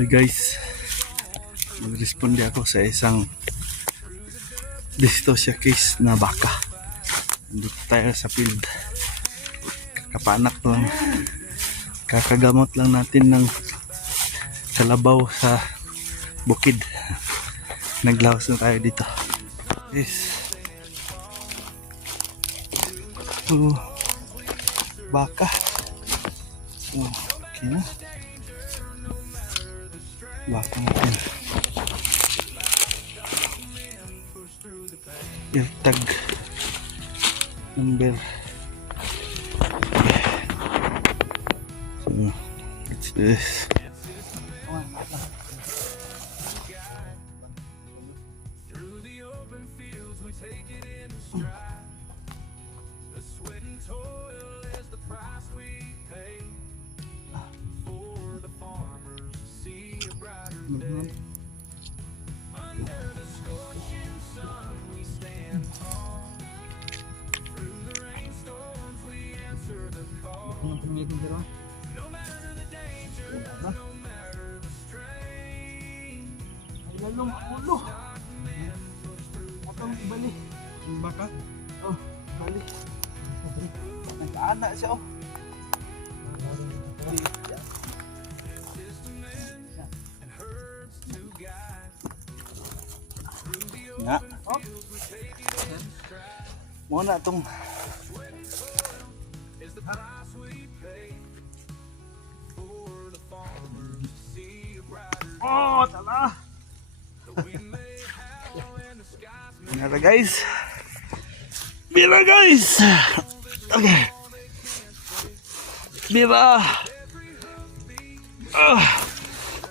Hey guys, nag-responde ako sa isang dystocia case na baka. Dito tayo sa field. Kakapanak lang. Kakagamot lang natin ng kalabaw sa bukid. Naglawas na tayo dito. Yes. So, baka. So, okay na. Baka natin. Tag number. So, it's this. Lalong ulo. Atong bali. Baka? Oh, bali. Nagkaanak siya oh. Nga. Oh. Muna itong Oh, tala. Bira guys. Bira guys. Okay. Bira.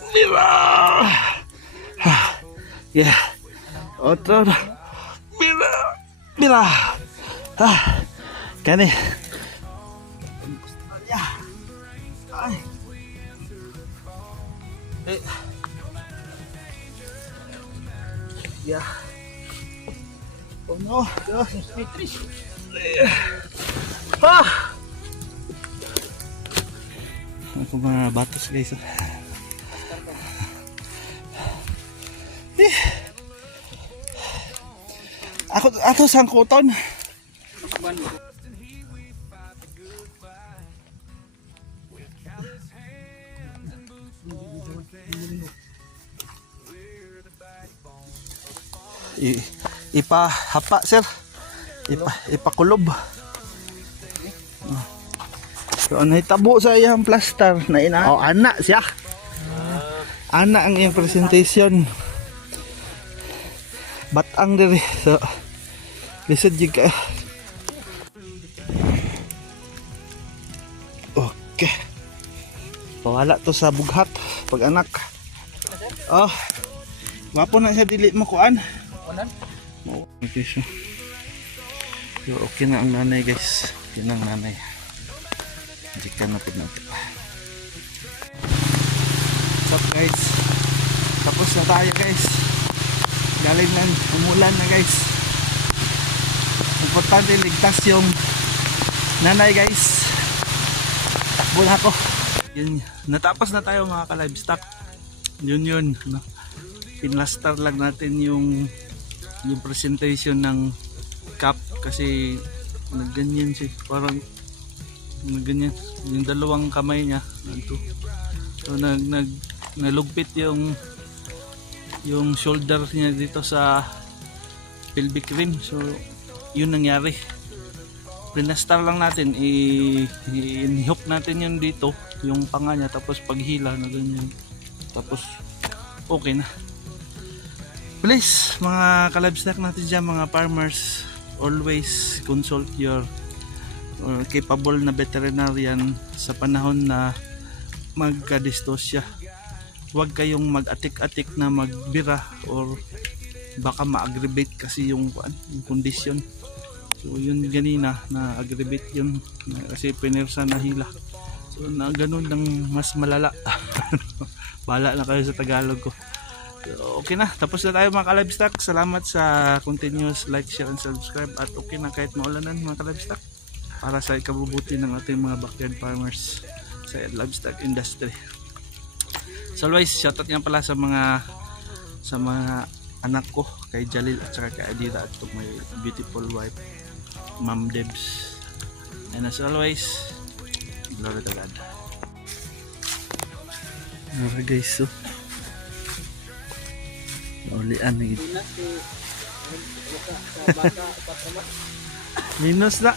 Bira. Yeah. Otro. Bira. Bira. Kani. Ay. Yeah. Oh no. Ako mga batos guys. Ako sangkuton. Ipahapa sir. Ipakulob. So ano hitabo sa iyang plaster na ina. Oh, anak siya. Anak ang iyang presentation. Batang diri. So lisod jud ka. Okay. Pawala to sa bughat pag anak. Oh. Wapo na siya dili mo kuan. Okay, so okay na ang nanay guys. Okay na ang nanay. Jika na po natin. What's up guys? Tapos na tayo guys. Galing na, umulan na guys. Importante ligtas yung nanay guys. Takbo na ako. Yun, natapos na tayo mga ka-livestock. Yun. Ano? Pinlastar lang natin yung presentation ng cup kasi nagganyan siya, parang nagganyan yung dalawang kamay niya ito. So nalugpit yung shoulder niya dito sa pelvic rim, so yun nangyari. Pinlastar lang natin, i-hook natin yun dito yung panga niya, tapos paghila na ganyan, tapos okay na. Please, mga ka-livestock natin dyan, mga farmers, always consult your capable na veterinarian sa panahon na magka-dystocia. Huwag kayong mag-atik-atik na magbira or baka ma-aggravate kasi yung condition. So yun ganina, na-aggravate yun kasi pinersa na hila. So na ganun lang mas malala. Bahala na kayo sa Tagalog ko. Okay na, tapos na tayo mga ka-livestock. Salamat sa continuous like, share, and subscribe. At okay na kahit maulanan mga ka-livestock, para sa ikabubuti ng ating mga backyard farmers sa livestock industry. So always, shoutout nga pala sa mga anak ko, kay Jalil at saka kay Adira at my beautiful wife, Ma'am Debs. And as always, glory to God. Alright guys, so naulian na yun. Minus na.